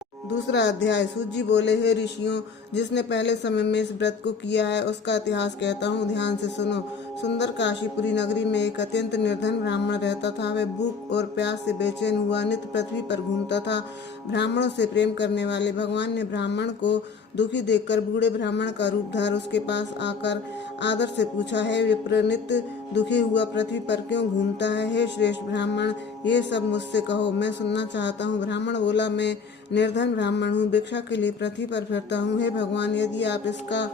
दूसरा अध्याय। सूत जी बोले, हे ऋषियों, जिसने पहले समय में इस व्रत को किया है उसका इतिहास कहता हूँ, ध्यान से सुनो। सुंदर काशीपुरी नगरी में एक अत्यंत निर्धन ब्राह्मण रहता था। वह भूख और प्यास से बेचैन हुआ नित्य पृथ्वी पर घूमता था। ब्राह्मणों से प्रेम करने वाले भगवान ने ब्राह्मण को दुखी देखकर बूढ़े ब्राह्मण का रूप धर उसके पास आकर आदर से पूछा, है विप्र, नित्य दुखी हुआ पृथ्वी पर क्यों घूमता है? हे श्रेष्ठ ब्राह्मण, ये सब मुझसे कहो, मैं सुनना चाहता हूँ। ब्राह्मण बोला, मैं निर्धन ब्राह्मण हूँ, भिक्षा के लिए पृथ्वी पर फिरता हूँ। हे भगवान, यदि आप इसका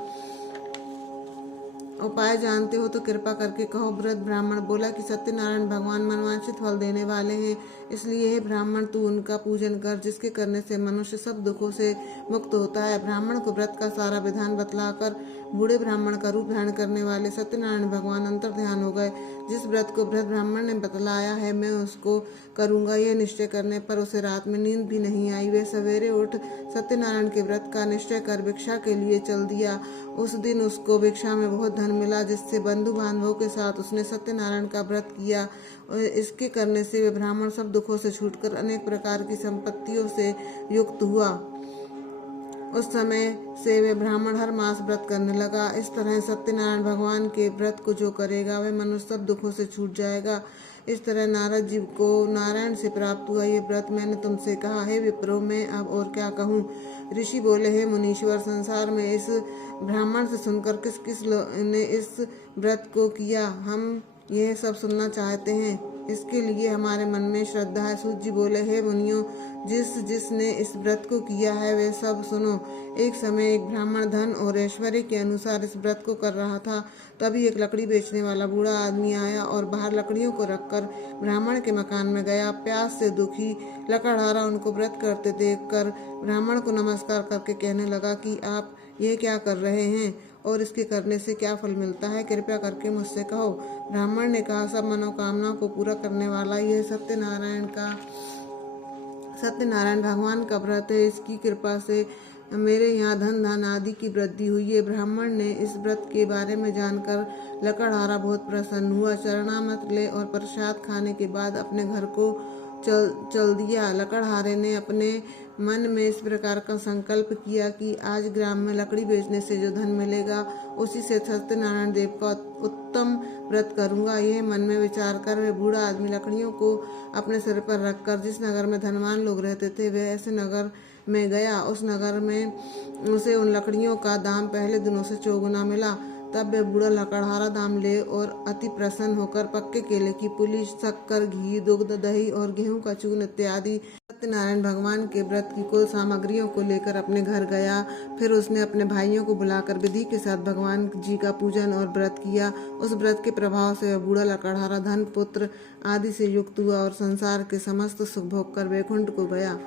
उपाय जानते हो तो कृपा करके कहो। वृद्ध ब्राह्मण बोला कि सत्यनारायण भगवान मनवांछित फल देने वाले हैं, इसलिए हे ब्राह्मण, तू उनका पूजन कर, जिसके करने से मनुष्य सब दुखों से मुक्त होता है। ब्राह्मण को व्रत का सारा विधान बतलाकर बूढ़े ब्राह्मण का रूप धारण करने वाले सत्यनारायण भगवान अंतर ध्यान हो गए। जिस व्रत को वृद्ध ब्राह्मण ने बतलाया है मैं उसको करूंगा, यह निश्चय करने पर उसे रात में नींद भी नहीं आई। वे सवेरे उठ सत्यनारायण के व्रत का निश्चय कर भिक्षा के लिए चल दिया। उस दिन उसको भिक्षा में बहुत धन मिला, जिससे बंधु बांधवों के साथ उसने सत्यनारायण का व्रत किया। इसके करने से वे ब्राह्मण सब दुखों से छूटकर अनेक प्रकार की संपत्तियों से युक्त हुआ। उस समय से वे ब्राह्मण हर मास व्रत करने लगा। इस तरह सत्यनारायण भगवान के व्रत को जो करेगा वह मनुष्य सब दुखों से छूट जाएगा। इस तरह नारद जी को नारायण से प्राप्त हुआ ये व्रत मैंने तुमसे कहा। हे विप्रो, मैं अब और क्या कहूँ? ऋषि बोले, हे मुनीश्वर, संसार में इस ब्राह्मण से सुनकर किस किस ने इस व्रत को किया, हम यह सब सुनना चाहते हैं। इसके लिए हमारे मन में श्रद्धा है। सूत जी बोले, हे मुनियों, जिसने इस व्रत को किया है वे सब सुनो। एक समय एक ब्राह्मण धन और ऐश्वर्य के अनुसार इस व्रत को कर रहा था। तभी एक लकड़ी बेचने वाला बूढ़ा आदमी आया और बाहर लकड़ियों को रखकर ब्राह्मण के मकान में गया। प्यास से दुखी लकड़हारा उनको व्रत करते देखकर ब्राह्मण को नमस्कार करके कहने लगा कि आप ये क्या कर रहे हैं और इसके करने से क्या फल मिलता है, कृपया करके मुझसे कहो। ब्राह्मण ने कहा, सब मनोकामनाओं को पूरा करने वाला यह सत्यनारायण भगवान का व्रत है। इसकी कृपा से मेरे यहाँ धन आदि की वृद्धि हुई है। ब्राह्मण ने इस व्रत के बारे में जानकर लकड़हारा बहुत प्रसन्न हुआ। चरणामृत ले और प्रसाद खाने के बाद अपने घर को चल दिया। लकड़हारे ने अपने मन में इस प्रकार का संकल्प किया कि आज ग्राम में लकड़ी बेचने से जो धन मिलेगा उसी से सत्यनारायण देव का उत्तम व्रत करूंगा। यह मन में विचार कर वह बूढ़ा आदमी लकड़ियों को अपने सिर पर रखकर जिस नगर में धनवान लोग रहते थे वह ऐसे नगर में गया। उस नगर में उसे उन लकड़ियों का दाम पहले दिनों से चौगुना मिला। तब वह बूढ़ा लकड़हारा दाम ले और अति प्रसन्न होकर पक्के केले की पुली, शक्कर, घी, दुग्ध, दही और गेहूं का चूर्ण इत्यादि सत्यनारायण भगवान के व्रत की कुल सामग्रियों को लेकर अपने घर गया। फिर उसने अपने भाइयों को बुलाकर विधि के साथ भगवान जी का पूजन और व्रत किया। उस व्रत के प्रभाव से वह बूढ़ा लकड़हारा धन, पुत्र आदि से युक्त हुआ और संसार के समस्त सुख भोग कर वैकुंठ को गया।